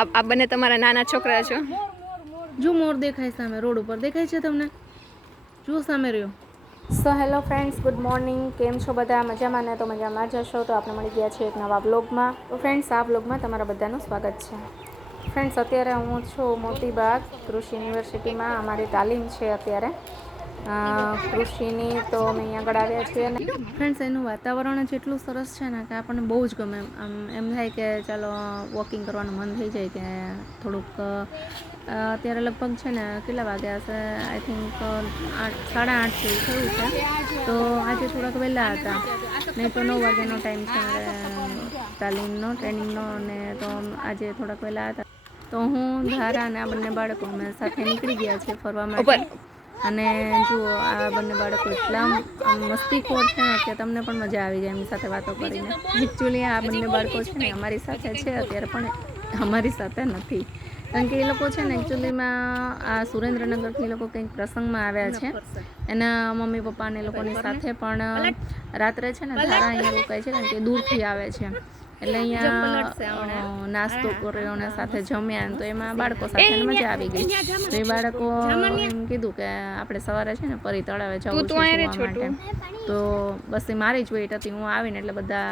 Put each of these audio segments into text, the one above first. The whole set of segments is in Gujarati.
આ બંને તમારા નાના છોકરા છો? જો મોર દેખાય સામે રોડ ઉપર દેખાય છે તમને? જુઓ સામે રહ્યો. So hello friends, good morning. કેમ છો બધા? મજામાં ને? તો મજામાં જ હશો. તો આપણે મળી ગયા છીએ એક નવા બ્લોગમાં. તો ફ્રેન્ડ્સ, આ બ્લોગમાં તમારા બધાનું સ્વાગત છે. ફ્રેન્ડ્સ, અત્યારે હું છું મોતીબાગ કૃષિ યુનિવર્સિટીમાં. અમારી તાલીમ છે અત્યારે કૃષિની. તો અમે અહીં આગળ આવ્યા છીએ ને ફ્રેન્ડ્સ, એનું વાતાવરણ જ એટલું સરસ છે ને કે આપણને બહુ જ ગમે. એમ થાય કે ચાલો વોકિંગ કરવાનું મન થઈ જાય. કે થોડુંક અત્યારે લગભગ છે ને કેટલા વાગ્યા હશે? આઈ થિંક 8:30 જેવું થયું છે. તો આજે થોડાક વહેલા હતા, નહીં તો 9 વાગ્યાનો ટાઈમ છે મારે તાલીમનો, ટ્રેનિંગનો. અને તો આજે થોડાક વહેલા હતા. તો હું, ધારા અને આ બંને બાળકો અમે સાથે નીકળી ગયા છે ફરવા માટે. અને જુઓ, આ બંને બાળકો એટલા મસ્તીખોર છે ને કે તમને પણ મજા આવી જાય એમની સાથે વાતો કરીને. એકચ્યુઅલી આ બંને બાળકો છે ને અમારી સાથે છે અત્યારે, પણ અમારી સાથે નથી. કારણ કે એ લોકો છે ને એકચ્યુઅલીમાં આ સુરેન્દ્રનગરથી એ લોકો કંઈક પ્રસંગમાં આવ્યા છે. એના મમ્મી પપ્પા અને એ લોકોની સાથે. પણ રાત્રે છે ને ધારા અહીંયા રોકાય છે કારણ કે દૂરથી આવે છે. એટલે અહીંયા નાસ્તો કર્યો અને સાથે જમ્યા. તો એમાં બાળકો સાથે મજા આવી ગઈ. તો એ બાળકો એમ કીધું કે આપણે સવારે છે ને પરી તળાવે જવું છે જોવા માટે. તો બસ એ મારી જ વેઇટ હતી. હું આવીને એટલે બધા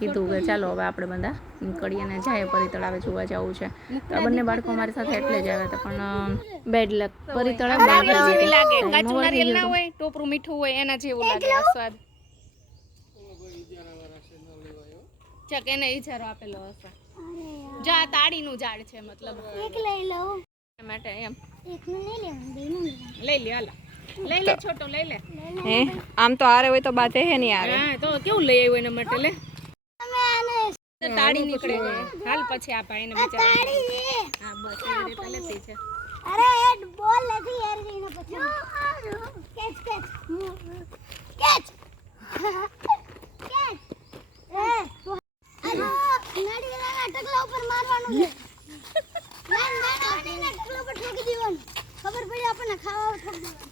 કીધું કે ચાલો હવે આપણે બધા નીકળીએ અને જાય પરી તળાવે જોવા જવું છે. તો આ બંને બાળકો મારી સાથે એટલે જ આવ્યા હતા. પણ બેડ લક, પરી તળાવ લાગે. કાચું નારિયેળ ના હોય, ટોપરું મીઠું હોય, એના જેવું લાગે આ સ્વાદ. ચક એને ઈજારો આપેલો હશે. જા તાળીનું ઝાડ છે, મતલબ એક લઈ લો માટે એમ. એકનું નહીં લેવાનું, બેનું લેવાનું. લઈ લે, હાલો લઈ લે, છોટો લઈ લે. હે આમ તો આરે હોય તો બાતે હે નહીં આરે. હા તો કેવું લઈ આવ્યો એના માટે? લે તાળી નીકળે છે. હાલ પછી આ ભાઈને બિચારા તાળી છે. હા બસ એ રીતે લેતી છે. અરે હેડ બોલ નથી યાર, એને પછી કેચ કેચ કેચ કેચ. નાળિયેરના ટકલા ઉપર મારવાનું છે. નાળિયેરના ટકલા ઉપર ઠોકી દેવાનું. ખબર પડી આપણને ખાવા ઠોકી દેવાનું.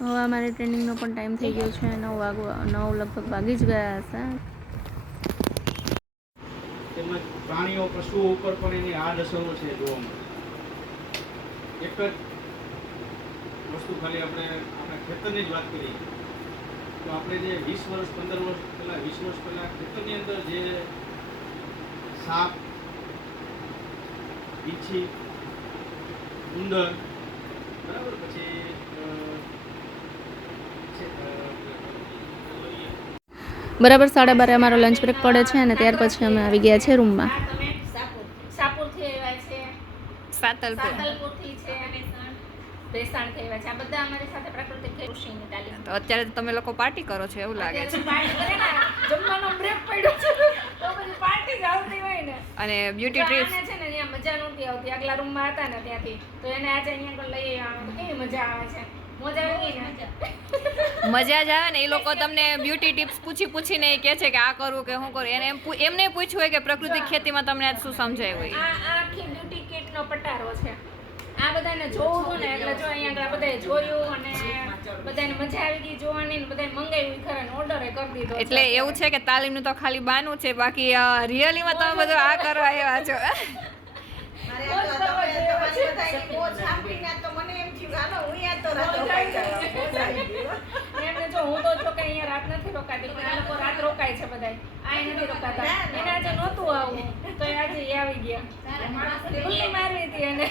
હવે અમારે ટ્રેનિંગનો પણ ટાઈમ થઈ ગયો છે. 9 લગભગ વાગી જ ગયા હશે. તેમજ પ્રાણીઓ, પશુઓ ઉપર પણ એની આડઅસરો છે જોવા મળે. એક જ વસ્તુ ખાલી આપણે ખેતરની જ વાત કરીએ તો આપણે જે 20 વર્ષ 15 વર્ષ પહેલાં 20 વર્ષ પહેલાં ખેતરની અંદર જે સાપ, વીછી, ઉંદર, બરાબર, પછી બરાબર 12:30 અમારો લંચ બ્રેક પડે છે અને ત્યાર પછી અમે આવી ગયા છે રૂમમાં. સાપુરથી આવ્યા છે, સાતલપુરથી છે, ભેસાણથી આવ્યા છે. આ બધા અમારી સાથે પ્રાકૃતિક કૃષિની તાલીમ. તો અત્યારે તમે લોકો પાર્ટી કરો છો એવું લાગે છે. જમવાનો બ્રેક પડ્યો છે તો પછી પાર્ટી જ આવતી હોય ને. અને બ્યુટી ટ્રીપ છે ને, અહીંયા મજા નહોતી આવતી. આગલા રૂમમાં હતા ને ત્યાંથી, તો એને આજે અહીંયા લઈ આવ્યા. તો કેવી મજા આવે છે? મજા જ આવે ને. એ લોકો તમને બ્યુટી ટિપ્સ પૂછીને કહે છે કે આ કરું કે હું કરું. એને એમને પૂછ્યું હોય કે પ્રાકૃતિક ખેતીમાં તમને આજ શું સમજાય હોય. આ આખી બ્યુટી કિટનો પટારો છે. આ બધાને જોવું ને એટલે જો અહીંયા બધાએ જોયું અને બધાને મજા આવી ગઈ જોવાની ને બધાએ મંગાવ્યું ખરા ને ઓર્ડર કરી દીધો. એટલે એવું છે કે તાલીમનું તો ખાલી બાનું છે, બાકી રિયલીમાં તમે બધું આ કરવા આવ્યા છો. હું તો જો કે અહીંયા રાત નથી રોકાતી, પણ આ લોકો રાત રોકાય છે બધા. આ નથી રોકાતા. એને આજે નહોતું આવું તો આજે આવી ગયા. ગુલ્લી મારવી હતી એને.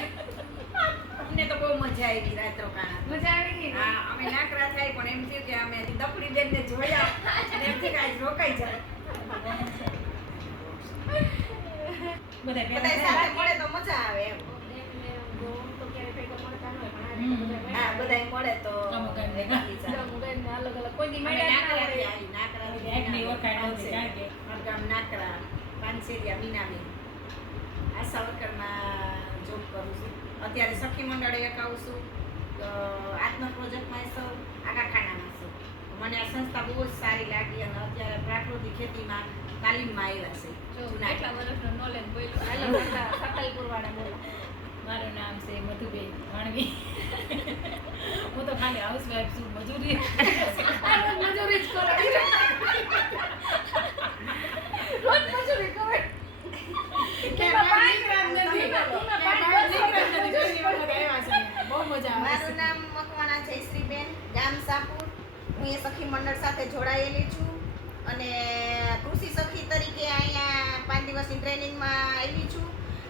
અમને તો બહુ મજા આવી રાત રોકાણા. મજા આવી ગઈ. હા, અમે નાકરા થાય પણ એમ થયું કે અમે દપડી બેનને જોયા અને એમ થયું કે આજ રોકાઈ જાય. બધા સાથે મળે તો મજા આવે એમ. હા, બધા મળે તો અલગ અલગ કોઈ દી નાકરા પાનસેરિયા બીનાબેન આ સાવરકરમાં જોબ કરું છું. અત્યારે સખી મંડળે એક આવું છું. આત્મ પ્રોજેક્ટમાં સૌ આગાખાનામાં છું. મને આ સંસ્થા બહુ જ સારી લાગી અને અત્યારે પ્રાકૃતિક ખેતીમાં તાલીમમાં આવ્યા છે. કેટલા વર્ષનું નોલેજ બોલ્યું. સાતલપુરવાળા બોલો. મારું નામ છે મધુબેન વણવી. હું તો ખાલી હાઉસવાઈફ છું. મજૂરી જ કરો. રોજ મજૂરી કરો. પછી ટ્રેનિંગમાં આવી છું.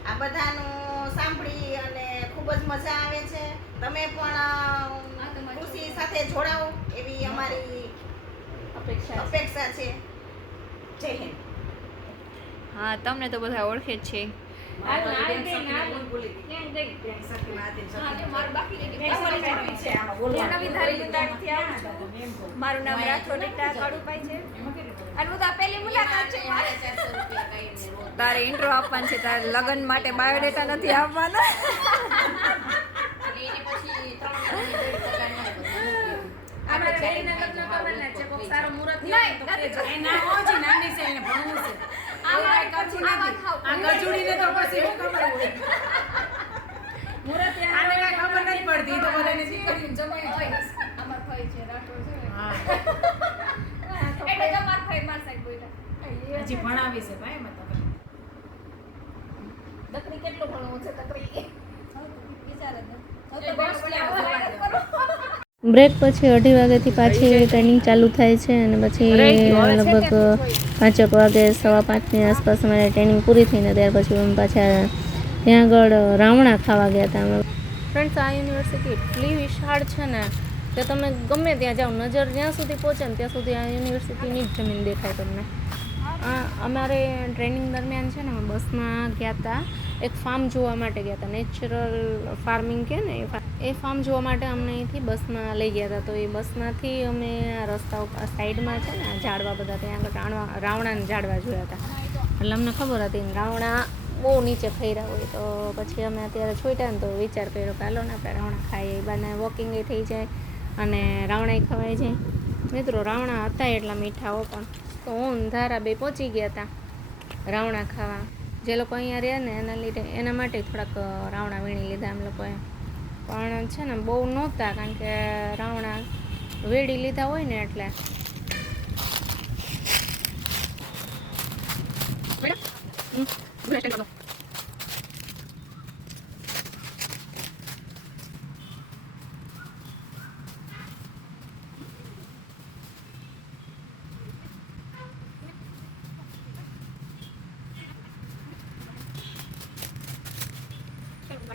આ બધાનું સાંભળી અને ખૂબ જ મજા આવે છે. તમે પણ ખુશી સાથે જોડાઓ એવી અમારી અપેક્ષા છે. જય હિન્દ. હા, તમને તો બધા ઓળખે જ છે. મારું નામ રાઠોડ રીટા કાળુભાઈ છે અને હું તો આ પહેલી મુલાકાત છે તારે ઇન્ટ્રો આપવાનું છે, તારે લગ્ન માટે બાયોડેટા નથી આપવાના. હજી ભણાવી છે ભાઈ એમાં તમે દકરી કેટલું ભણવું છે દકરી બ્રેક પછી 2:30 વાગ્યાથી પાછી ટ્રેનિંગ ચાલુ થાય છે અને પછી લગભગ 5 વાગે 4:45ની આસપાસ અમારી ટ્રેનિંગ પૂરી થઈને ત્યાર પછી અમે પાછા ત્યાં આગળ રાવણા ખાવા ગયા હતા અમે. ફ્રેન્ડ્સ, આ યુનિવર્સિટી એટલી વિશાળ છે ને કે તમે ગમે ત્યાં જાઓ, નજર જ્યાં સુધી પહોંચે ને ત્યાં સુધી આ યુનિવર્સિટીની જ જમીન દેખાય તમને. અમારે ટ્રેનિંગ દરમિયાન છે ને અમે બસમાં ગયા હતા, એક ફાર્મ જોવા માટે ગયા હતા, નેચરલ ફાર્મિંગ કે ને એ ફાર્મ જોવા માટે અમને અહીંથી બસમાં લઈ ગયા હતા. તો એ બસમાંથી અમે આ રસ્તા ઉપર સાઈડમાં છે ને ઝાડવા બધા ત્યાં આગળ રાવણાના ઝાડવા જોયા હતા. એટલે અમને ખબર હતી ને રાવણા બહુ નીચે ખર્યા હોય. તો પછી અમે અત્યારે છૂટ્યા ને તો વિચાર કર્યો કે હાલો ને આપણે રાવણા ખાઈએ, એ બાને વોકિંગ થઈ જાય અને રાવણાય ખવાઈ જાય. મિત્રો, રાવણા હતા એટલા મીઠાઓ પણ. તો હું ધારા બે પહોંચી ગયા હતા રાવણા ખાવા. જે લોકો અહીંયા રહ્યા ને એના લીધે એના માટે થોડાક રાવણા વીણી લીધા એમ લોકોએ. પણ છે ને બહુ નહોતા, કારણ કે રાવણા વેડી લીધા હોય ને એટલે.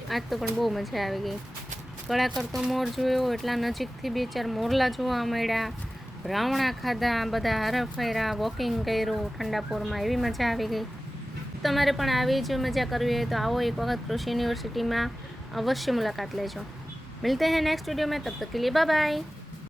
આજ તો પણ બહુ મજા આવી ગઈ. કળા કરતો મોર જોયો, એટલા નજીકથી 2-4 મોરલા જોવા મળ્યા, રાવણા ખાધા, બધા હરફાયરા, વોકિંગ કર્યું ઠંડાપોરમાં, એવી મજા આવી ગઈ. તમારે પણ આવી જ મજા કરવી હોય તો આવો એક વખત કૃષિ યુનિવર્સિટીમાં અવશ્ય મુલાકાત લેજો. મિલતે હૈ નેક્स्ट वीडियो में, तब तक के लिए बाय बाय.